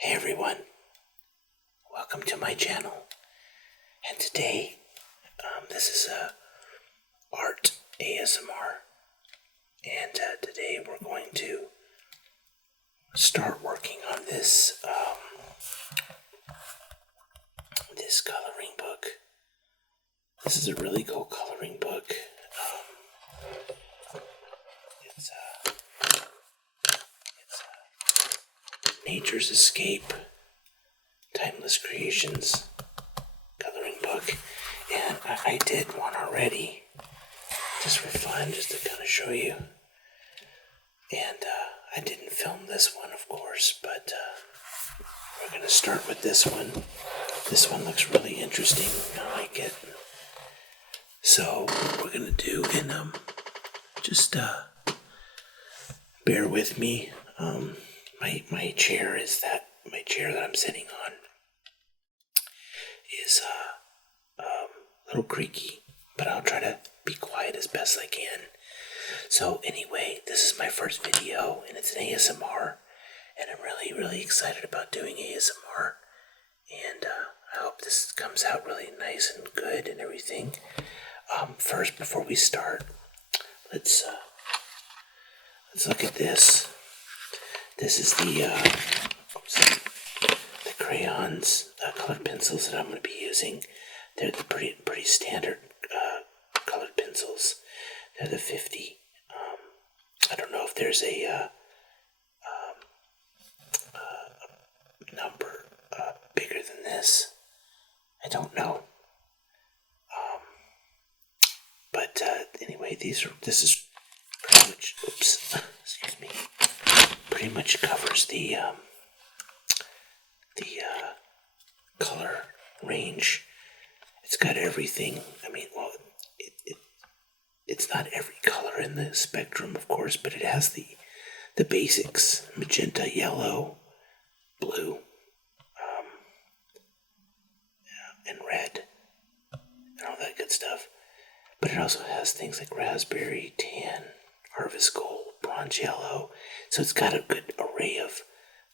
Hey everyone, welcome to my channel, and today, this is art ASMR, and today we're going to start working on this, this coloring book. This is a really cool coloring book. It's Nature's Escape, Timeless Creations coloring book, and I did one already, just for fun, just to kind of show you. And I didn't film this one, of course, but we're going to start with this one. This one looks really interesting. I like it. So what we're going to do, and just bear with me. My chair that I'm sitting on is a little creaky, but I'll try to be quiet as best I can. So anyway, this is my first video, and it's an ASMR, and I'm really excited about doing ASMR, and I hope this comes out really nice and good and everything. First, before we start, let's look at this. This is the crayons, colored pencils that I'm going to be using. They're the pretty standard colored pencils. They're the 50. I don't know if there's a number bigger than this. I don't know. But anyway, this is pretty much. Oops, excuse me. Pretty much covers the color range. It's got everything. I mean, well, it's not every color in the spectrum, of course, but it has the basics: magenta, yellow, blue, and red, and all that good stuff. But it also has things like raspberry, tan, harvest gold, bronze yellow. So it's got a good array of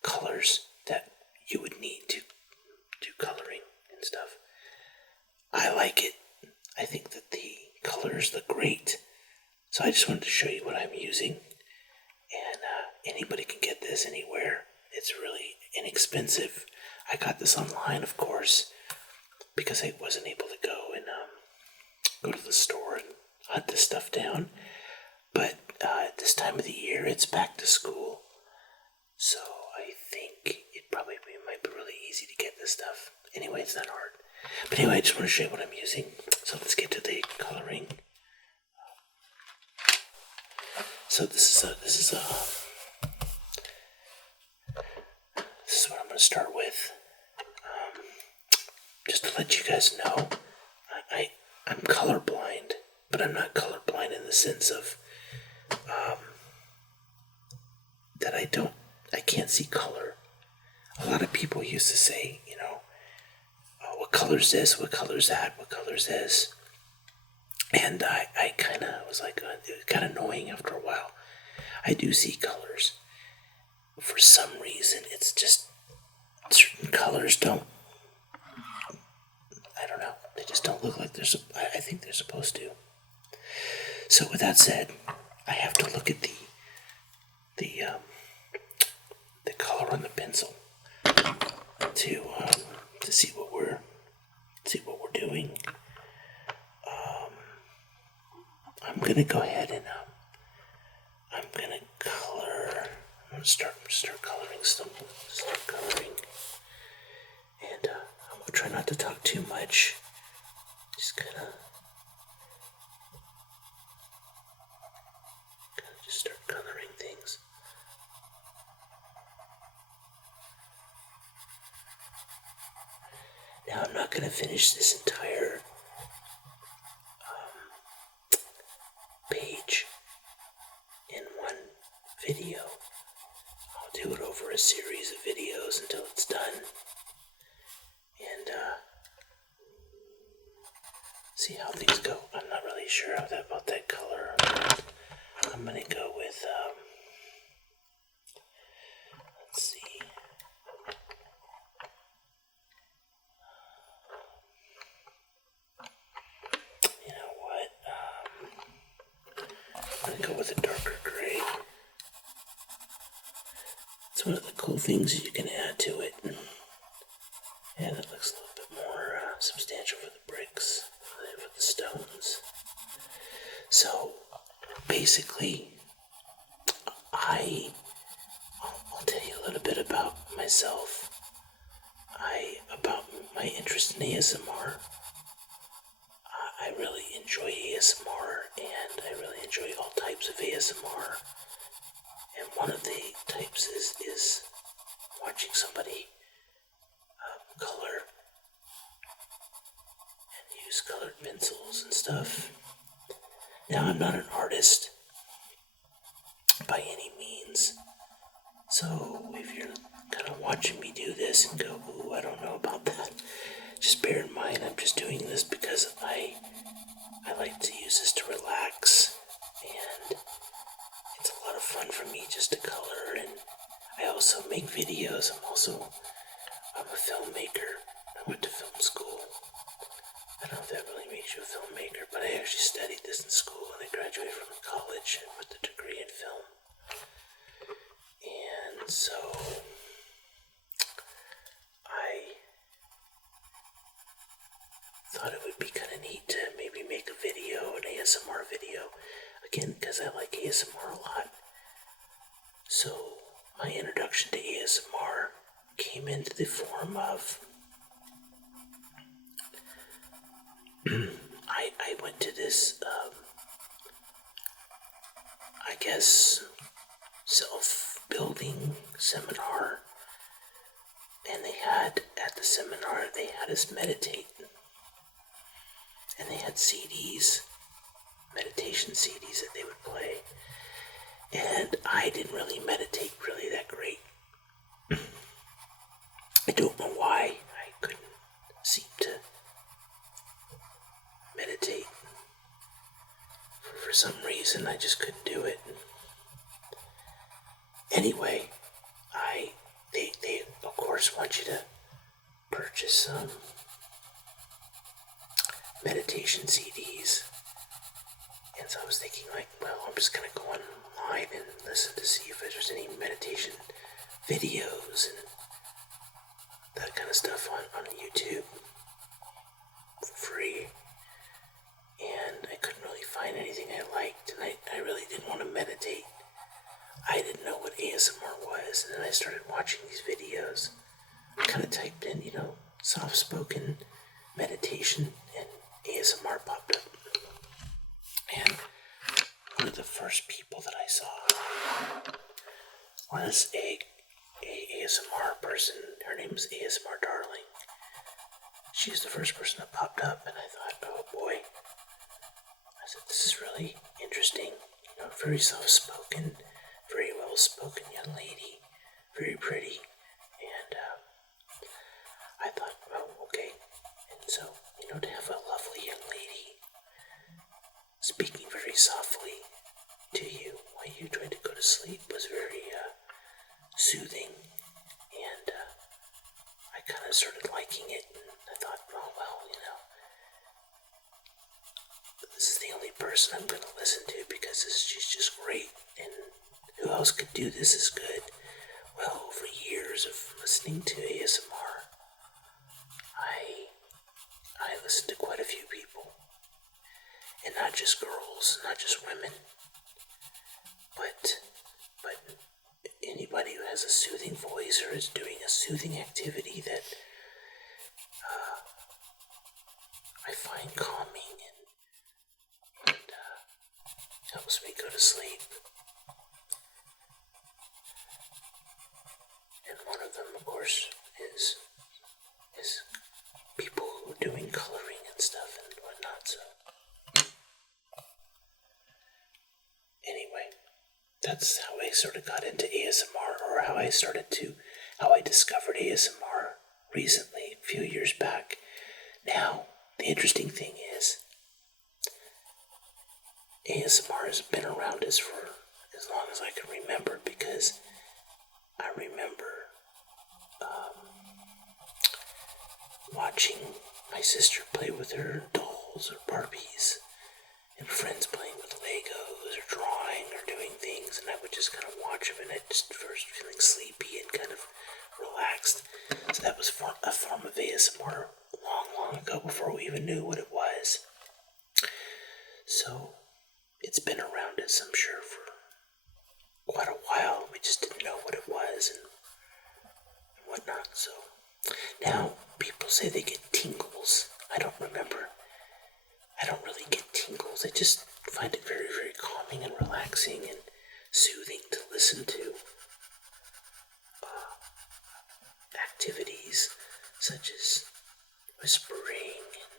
colors that you would need to do coloring and stuff. I like it. I think that the colors look great. So I just wanted to show you what I'm using. And anybody can get this anywhere. It's really inexpensive. I got this online, of course, because I wasn't able to go and go to the store and hunt this stuff down. But at this time of the year, it's back to school. So I think it might be really easy to get this stuff. Anyway, it's not hard. But anyway, I just want to show you what I'm using. So let's get to the coloring. So this is what I'm going to start with. Just to let you guys know, I'm colorblind, but I'm not colorblind in the sense of that I can't see color. A lot of people used to say, oh, what color's this? What color's that? What color's this? And I kind of was like, it was kind of annoying after a while. I do see colors. For some reason, it's just certain colors don't. I don't know. They just don't look like I think they're supposed to. So with that said, I have to look at the color on the pencil to see what we're doing. I'm gonna go ahead and I'm gonna color. I'm gonna start coloring some. Start coloring, and I'm gonna try not to talk too much. Just kind of just start coloring things. Now I'm not going to finish this entire page in one video. I'll do it over a series of videos until it's done. And see how things go. I'm not really sure about that color. I'm going to go with, let's see. gonna go with a darker gray. It's one of the cool things you can add to it. And it looks a little bit more substantial for the bricks than for the stones. So basically, I'll tell you a little bit about myself. About my interest in ASMR. I really enjoy ASMR, and I really enjoy all types of ASMR. And one of the types is watching somebody color and use colored pencils and stuff. Now, I'm not an artist by any means, so if you're kind of watching me do this and go, ooh, I don't know about that, just bear in mind I'm just doing this because I like to use this to relax, and it's a lot of fun for me just to color. And I also make videos. I'm a filmmaker. I went to film school. I don't know if that really makes you a filmmaker, but I actually studied this in school, and I graduated from college with a degree in film. And so I thought it would be kind of neat to maybe make a video, an ASMR video, again, because I like ASMR a lot. So my introduction to ASMR came into the form of I went to this I guess self-building seminar, and at the seminar they had us meditate, and they had CDs, meditation CDs that they would play, and I didn't really meditate really that great. I don't know why I couldn't seem to meditate. For some reason, I just couldn't do it. Anyway, they of course want you to purchase some meditation CDs. And so I was thinking, like, well, I'm just gonna go online and listen to see if there's any meditation videos and that kind of stuff on YouTube for free. And I couldn't really find anything I liked, and I really didn't want to meditate. I didn't know what ASMR was, and then I started watching these videos. I kind of typed in, soft-spoken meditation, and ASMR popped up. And one of the first people that I saw was a ASMR person. Her name was ASMR Darling. She was the first person that popped up, and I thought, oh boy. I said, this is really interesting. Very soft-spoken, very well-spoken young lady, very pretty. And I thought, oh, okay. And so, to have a lovely young lady speaking very softly to you while you tried to go to sleep was very soothing. And I kind of started liking it. And I thought, oh, well, this is the only person I'm going to listen to because she's just great. And who else could do this as good? Well, over years of listening to ASMR, I listened to quite a few people. And not just girls, not just women, but anybody who has a soothing voice or is doing a soothing activity that I find calming and helps me go to sleep. And one of them, of course, is people who are doing coloring and stuff and whatnot. So anyway, that's how I sort of got into ASMR, or how I discovered ASMR recently, a few years back. Now, the interesting thing is, ASMR has been around us for as long as I can remember, because I remember watching my sister play with her dolls or Barbies, and friends playing with Legos clothes or drawing or doing things, and I would just kind of watch them, and I'd just first feeling sleepy and kind of relaxed. So that was a form of ASMR long ago before we even knew what it was. So it's been around us, I'm sure, for quite a while. We just didn't know what it was and whatnot. So now people say they get tingles. I don't remember. I don't really get tingles. I just find it very, very calming and relaxing and soothing to listen to. Activities such as whispering and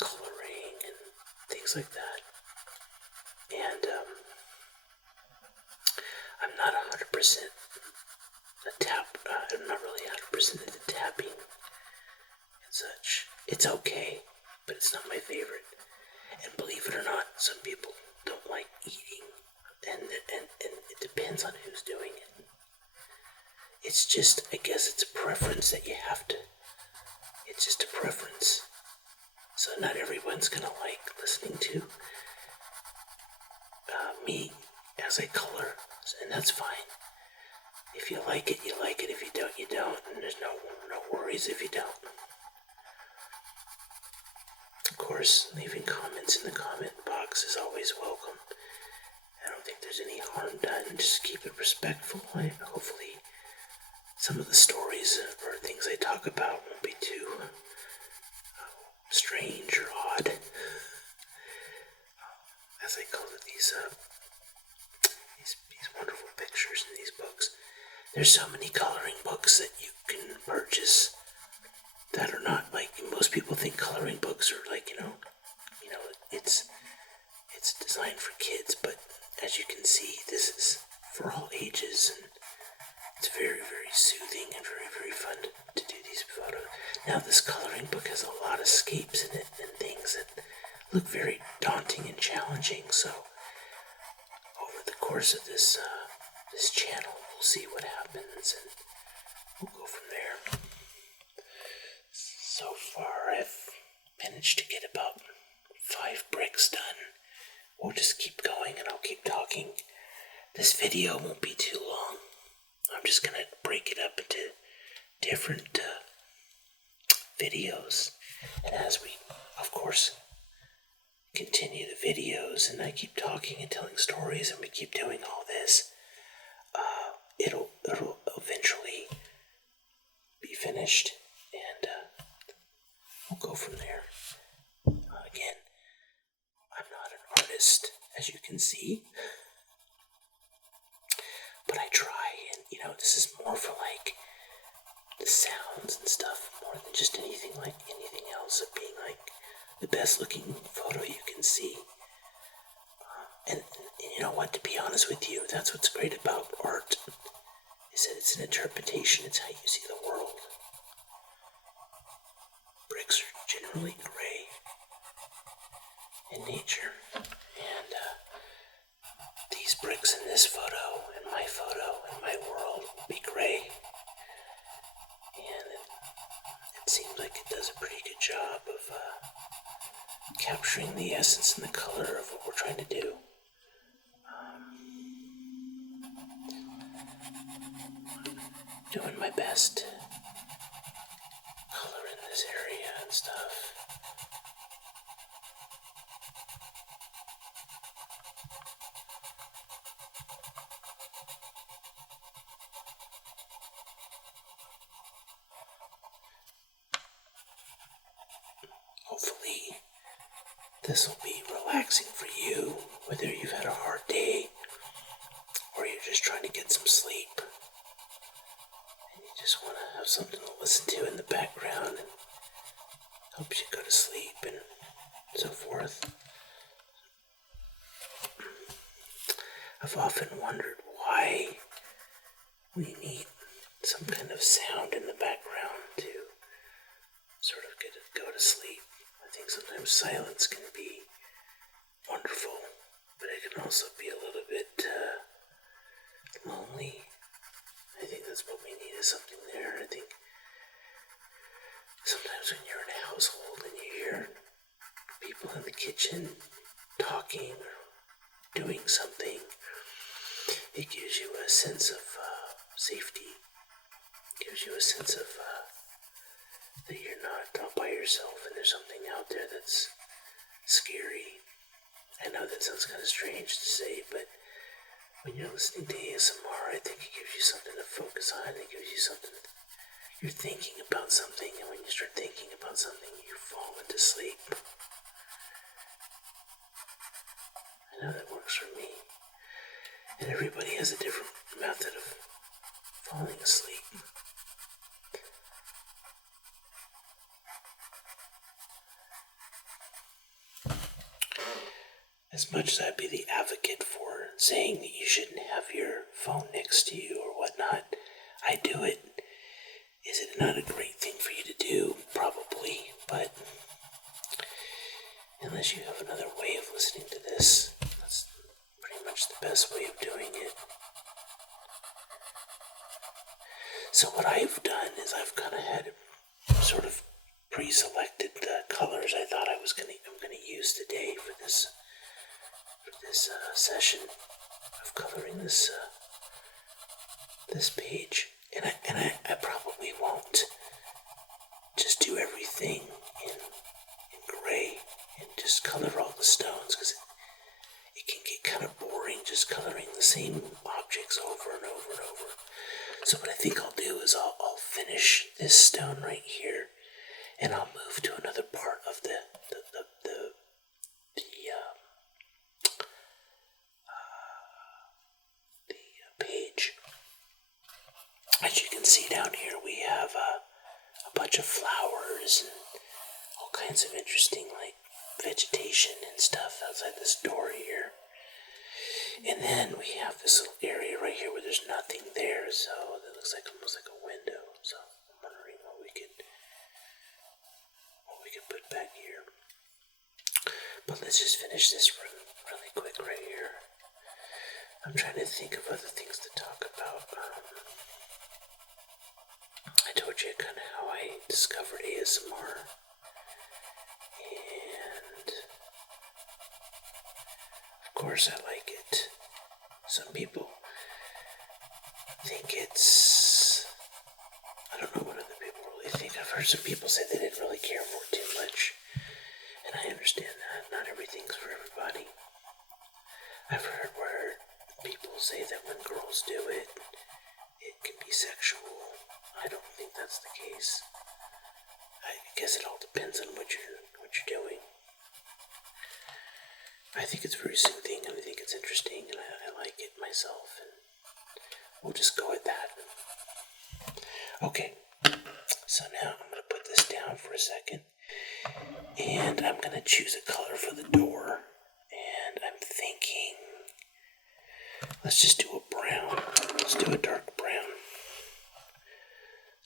coloring and things like that. And I'm not 100% I'm not really 100% into tapping and such. It's okay, but it's not my favorite. And believe it or not, some people don't like eating, and it depends on who's doing it. It's just, I guess it's a preference that you have to, it's just a preference. So not everyone's gonna like listening to me as I color, and that's fine. If you like it, you like it. If you don't, you don't. And there's no worries if you don't. Of course, leaving comments in the comment box is always welcome. I don't think there's any harm done. Just keep it respectful. Hopefully some of the stories or things I talk about won't be too strange or odd. As I color these wonderful pictures in these books. There's so many coloring books that you can purchase that are not like, most people think coloring books are like, it's designed for kids, but as you can see, this is for all ages, and it's very, very soothing and very, very fun to do these photos. Now, this coloring book has a lot of escapes in it and things that look very daunting and challenging, so over the course of this channel, we'll see what happens, and we'll go from there. So far, I've managed to get about 5 bricks done. We'll just keep going, and I'll keep talking. This video won't be too long. I'm just gonna break it up into different videos, and as we, of course, continue the videos, and I keep talking and telling stories, and we keep doing all this, it'll eventually be finished, and we'll go from there. Again, I'm not an artist, as you can see, but I try, and this is more for like the sounds and stuff, more than just anything else, of being like the best looking photo you can see. And you know what, to be honest with you, that's what's great about art, is that it's an interpretation. It's how you see the world. Bricks are generally gray in nature, and these bricks in this photo, and my world will be gray, and it seems like it does a pretty good job of capturing the essence and the color of what we're trying to do. Doing my best to color in this area and stuff. Hopefully, this will be relaxing for you, whether you've had a hard day or you're just trying to get some sleep. Just want to have something to listen to in the background and helps you go to sleep and so forth. I've often wondered why we need some kind of sound in the background to sort of go to sleep. I think sometimes silence can be wonderful, but it can also be a little bit lonely. I think that's what we need, is something there. I think sometimes when you're in a household and you hear people in the kitchen talking or doing something. It gives you a sense of safety. It gives you a sense of that you're not by yourself and there's something out there that's scary. I know that sounds kind of strange to say, but when you're listening to ASMR, I think it gives you something to focus on. It gives you something. You're thinking about something, and when you start thinking about something, you fall into sleep. I know that works for me. And everybody has a different method of falling asleep. As much as I'd be the advocate for saying that you shouldn't have your phone next to you or whatnot, I do it. Is it not a great thing for you to do? Probably, but unless you have another way of listening to this, that's pretty much the best way of doing it. So what I've done is I've kind of had sort of pre-selected the colors I thought I'm gonna use today for this session of coloring this page, and I probably won't just do everything in gray and just color all the stones, because it can get kind of boring just coloring the same objects over and over and over. So what I think I'll do is I'll finish this stone right here, and I'll move to another part of the page. As you can see down here, we have a bunch of flowers and all kinds of interesting vegetation and stuff outside this door here. And then we have this little area right here where there's nothing there, so that looks like almost like a window. So I'm wondering what we could put back here. But let's just finish this room really quick right here. I'm trying to think of other things to talk about. I told you kind of how I discovered ASMR, and of course I like it. Some people think it's, I don't know what other people really think. I've heard some people say they didn't really care for it too much, and I understand that. Not everything's for everybody. I've heard where people say that when girls do it, it can be sexual. I don't think that's the case. I guess it all depends on what you're doing. I think it's very soothing, and I think it's interesting, and I like it myself, and we'll just go with that. Okay, so now I'm going to put this down for a second, and I'm going to choose a color for the door, and I'm thinking, let's just do a brown. Let's do a dark brown.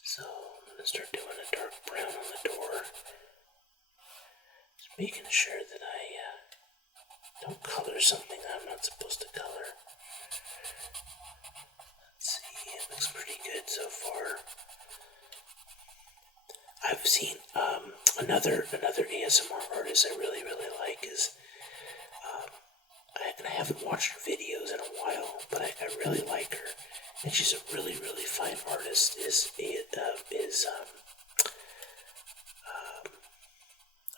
So I'm going to start doing a dark brown on the door. Just making sure that I don't color something I'm not supposed to color. Let's see, it looks pretty good so far. I've seen another ASMR artist I really like is and I haven't watched her videos in a while, but I really like her, and she's a really fine artist.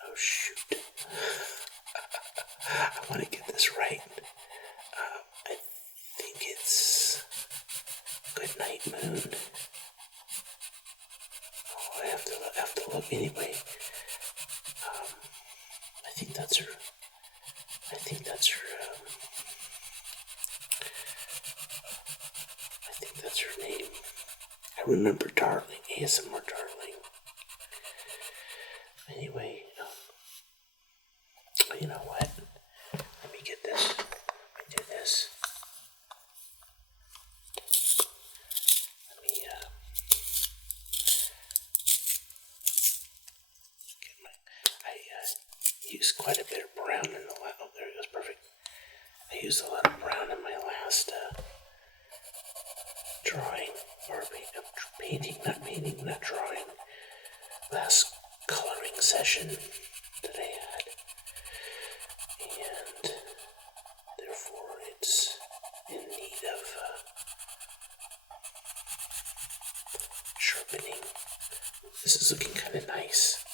Oh shoot, I want to get this right. I think it's Good Night Moon. Oh, I have to look anyway. I think that's her. I think that's her name. I remember Darling, ASMR Darling. Anyway, you know what? Let me get this. Let me do this. Let me get my. I used quite a bit of brown in the last. Oh, there it goes. Perfect. I used a lot of brown in my last drawing, or not drawing, last coloring session that I had. And This is looking kind of nice.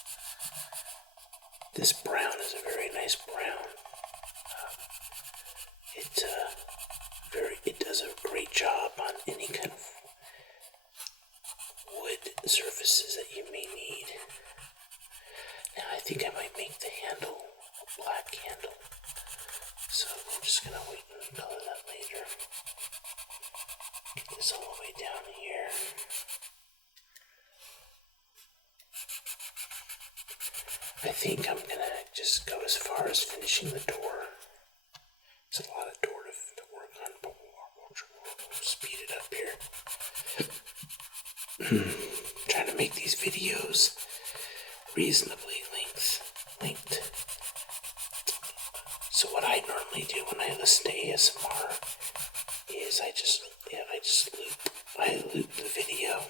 This brown is a very nice brown. It does a great job on any kind of wood surfaces that you may need. Now I think I might make the handle a black handle. So I'm just gonna wait and color that later. Get this all the way down here. I think I'm gonna just go as far as finishing the door. There's a lot of door to work on, but we'll speed it up here. Trying to make these videos reasonably linked. So what I normally do when I listen to ASMR is I just loop the video.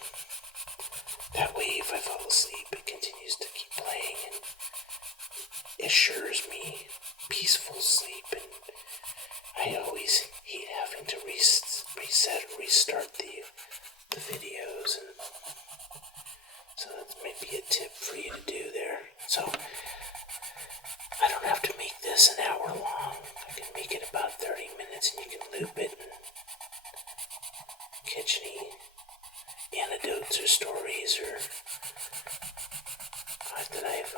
That way, if I fall asleep, it continues to keep playing and assures me peaceful sleep. And I always hate having to restart the videos, and so that's maybe a tip for you to do there. So I don't have to make this an hour long. I can make it about 30 minutes, and you can loop it and catch any anecdotes or stories or that I've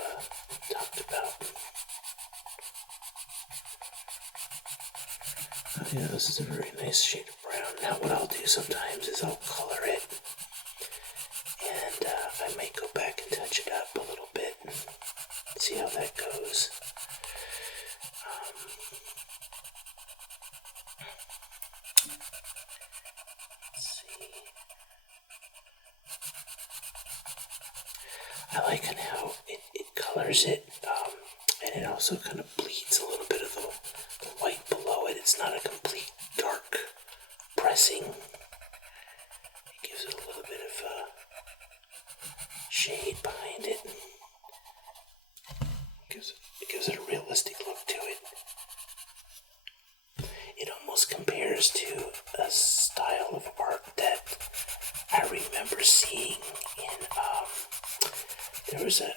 talked about. Oh yeah, this is a very nice shade of brown. Now what I'll do sometimes is I'll color it, and I might go back and touch it up a little bit and see how that goes. Let's see. I like how it colors it, and it also kind of bleeds a little bit of the white below it. It's not a complete dark pressing. It gives it a little bit of shade behind it. It gives it a realistic look to it. It almost compares to a style of art that I remember seeing in, there was a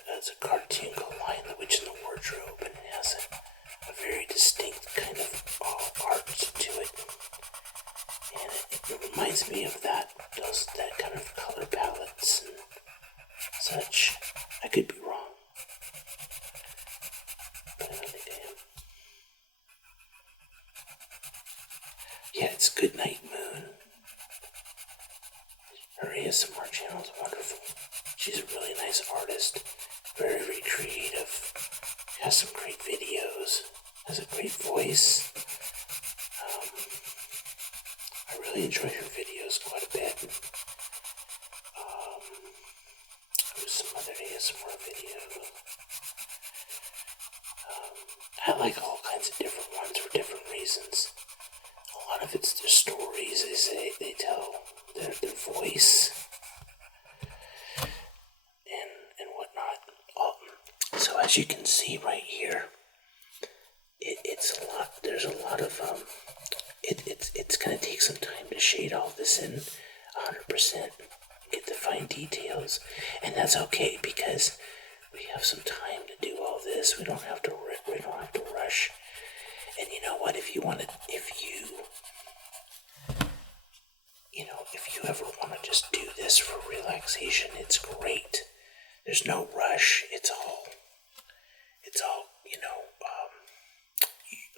cartoon called Lion, the Witch, and the Wardrobe, and it has a very distinct kind of art to it. And it reminds me of that kind of color palettes and such. I could be wrong, but I don't think I am. Yeah, it's Goodnight Moon. Her ASMR channel is wonderful. She's a really nice artist, very, very creative, has some great videos, has a great voice. I really enjoy her videos quite a bit. There's some other ASMR videos. I like all kinds of different ones for different reasons. A lot of it's their stories they tell, their voice, and whatnot. So as you can see right here, it's a lot. There's a lot of it's gonna take some time to shade all this in 100%, get the fine details, and that's okay because we have some time to do all this. We don't have to rush. And you know what? If you ever want to just do this for relaxation, it's great. There's no rush. It's all,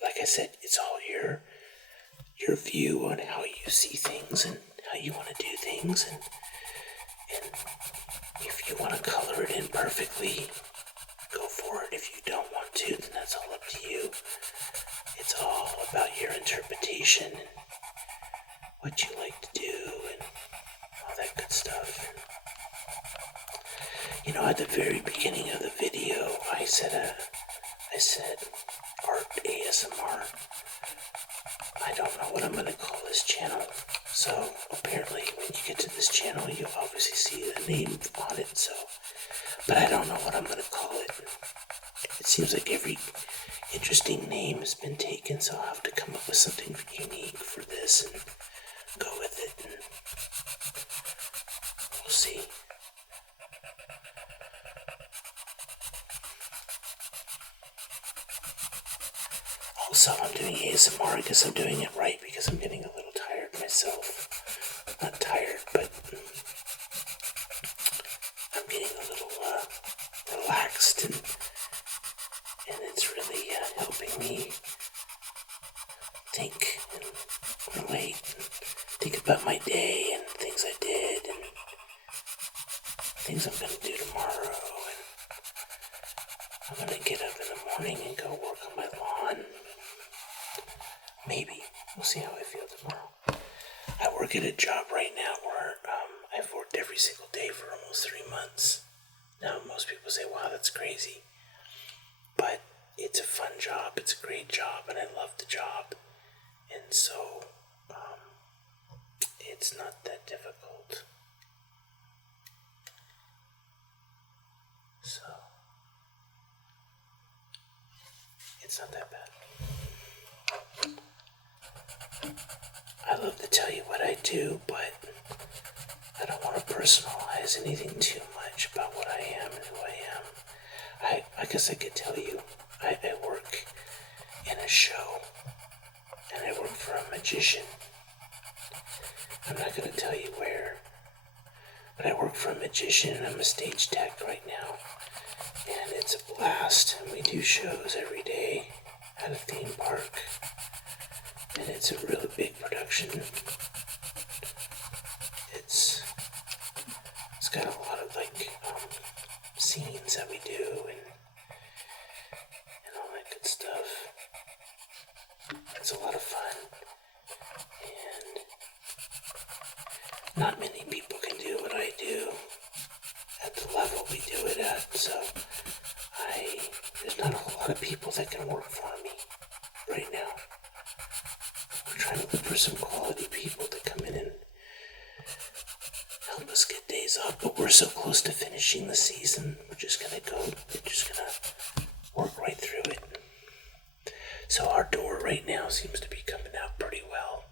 like I said, it's all your view on how you see things and how you want to do things. And if you want to color it in perfectly, go for it. If you don't want to, then that's all up to you. It's all about your interpretation and what you like to do and all that good stuff. At the very beginning of the video, I said art ASMR. I don't know what I'm going to call this channel. So apparently when you get to this channel, you'll obviously see the name on it. But I don't know what I'm going to call it. It seems like every interesting name has been taken, so I'll have to come up with something unique for this and go with it, and we'll see. Also, I'm doing ASMR. I guess I'm doing it right because I'm getting a little tired myself. Not tired, but I'm getting a little relaxed, and it's really helping me think and relate and think about my day and things I did and things I'm going to do tomorrow. And I'm going to get up in the morning and go work on my lawn. Maybe. We'll see how I feel tomorrow. I work at a job right now where I've worked every single day for almost 3 months. Now, most people say, wow, that's crazy. But it's a fun job. It's a great job, and I love the job. And so, it's not that difficult. So, it's not that bad. I love to tell you what I do, but I don't want to personalize anything too much about what I am and who I am. I guess I could tell you, I work in a show, and I work for a magician. I'm not going to tell you where, but I work for a magician, and I'm a stage tech right now, and it's a blast, and we do shows every day at a theme park, and it's a really big production. It's got a lot of scenes that we do and all that good stuff. It's a lot of fun, and not many people can do what I do at the level we do it at, so there's not a whole lot of people that can work for me right now. We're trying to look for some quality people to come in and help us get days off, but we're so close to finishing the season. We're just gonna work right through it. So our door right now seems to be coming out pretty well.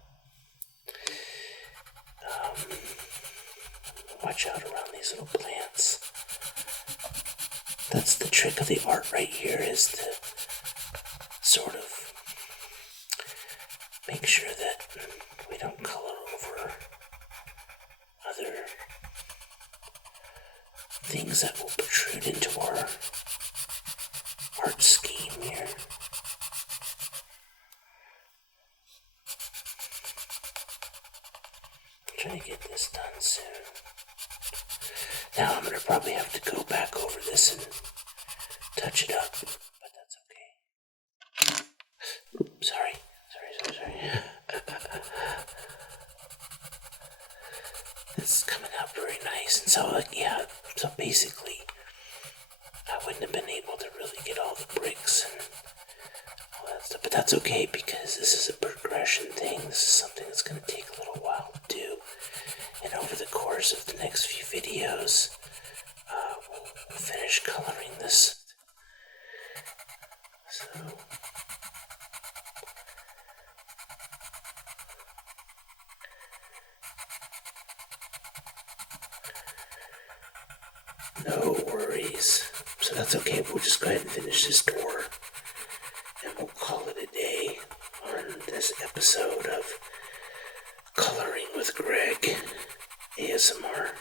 Watch out around these little plants. That's the trick of the art right here, is to sort of make sure that we don't color over other things that will protrude into our art scheme here. I'm trying to get this done soon. Now I'm going to probably have to go back over this and touch it up, but that's okay. Oops, sorry. It's coming out very nice, and so basically I wouldn't have been able to really get all the bricks and all that stuff, but that's okay because this is a progression thing. This is something that's going to take a little while to do, and over the course of the next few videos, we'll finish coloring this. So, no worries. So that's okay. We'll just go ahead and finish this door, and we'll call it a day on this episode of Coloring with Greg ASMR.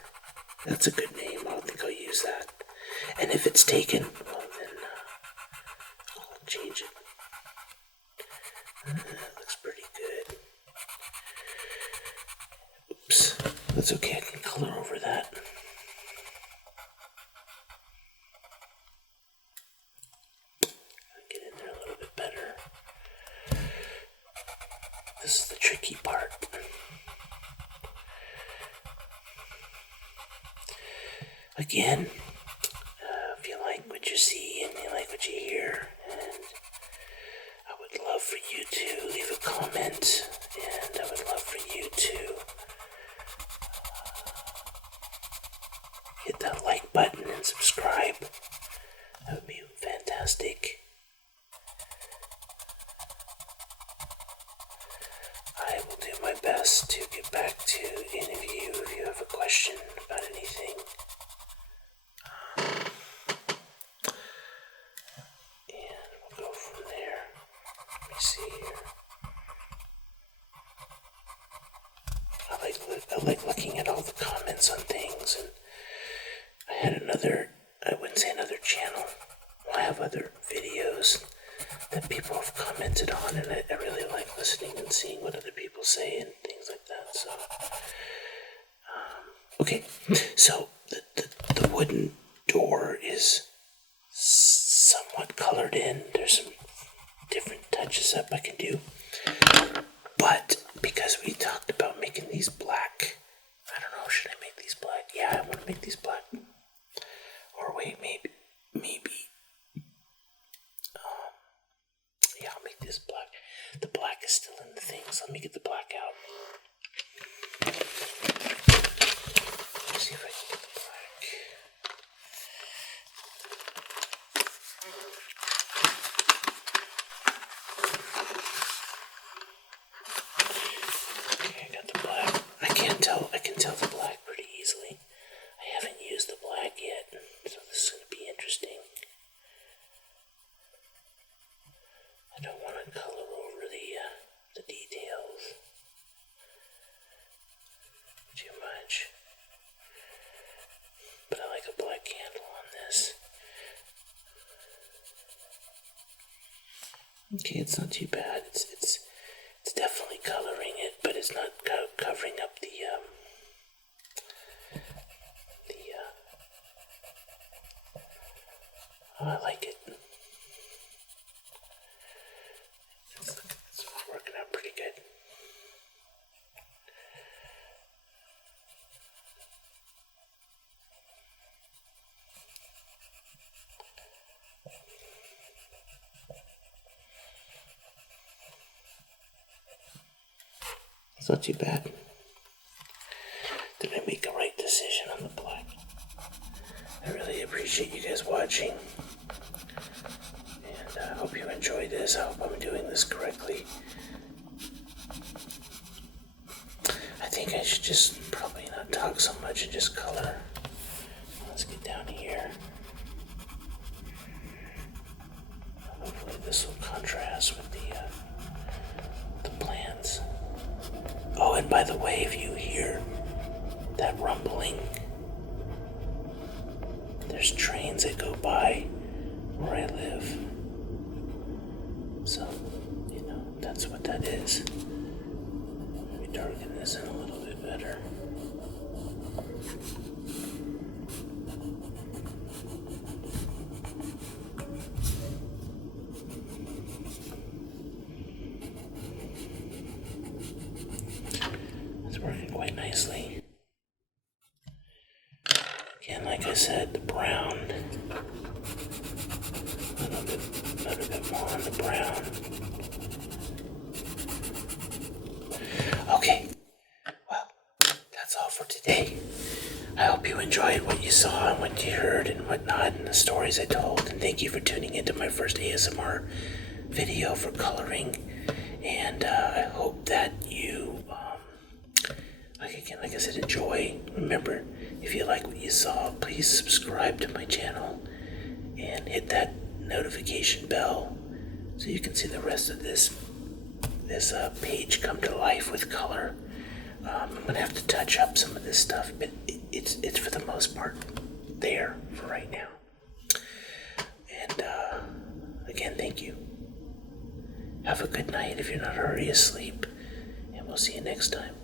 That's a good name. I don't think I'll use that. And if it's taken, well then I'll change it. That looks pretty good. Oops. That's okay. I can color over that. Get in there a little bit better. This is the tricky part. Again, if you like what you see and you like what you hear, and I would love for you to leave a comment, and I would love for you to hit that like button and subscribe. That would be fantastic. I will do my best to get back to any of you if you have a question about anything. comments on things, and I wouldn't say another channel. I have other videos that people have commented on, and I really like listening and seeing what other people say and things like that. So, okay, so the wooden door is somewhat colored in. There's some different touches up I can do, but because we talked about making these black, I don't know, should I make these black? Yeah, I want to make these black. Or wait, maybe. Yeah, I'll make this black. The black is still in the thing, so let me get the black out. Let's see if I can get the black. Okay, I got the black. I can tell the black pretty easily. I haven't used the black yet, so this is going to be interesting. I don't want to color over the details too much, but I like a black candle on this. Okay, it's not too bad. It's definitely coloring it, but it's not covering up the oh, I like it. It's working out pretty good. It's not too bad. Did I make a right decision on the black? I really appreciate you guys watching. And I hope you enjoy this. I hope I'm doing this correctly. I think I should just probably not talk so much and just color. Let's get down here. Hopefully this will contrast with the plants. Oh, and by the way, if you hear that rumbling, there's trains that go by where I live. So, that's what that is. Let me darken this in a little bit better. It's working quite nicely. Again, like I said, the brown. A little bit more on the brown. Okay, well, that's all for today. I hope you enjoyed what you saw and what you heard and whatnot and the stories I told. And thank you for tuning into my first ASMR video for coloring. And I hope that you, like I said, enjoy. Remember, if you like what you saw, please subscribe to my channel and hit that notification bell so you can see the rest of this page come to life with color. I'm gonna have to touch up some of this stuff, but it's for the most part there for right now. And again, thank you. Have a good night if you're not already asleep, and we'll see you next time.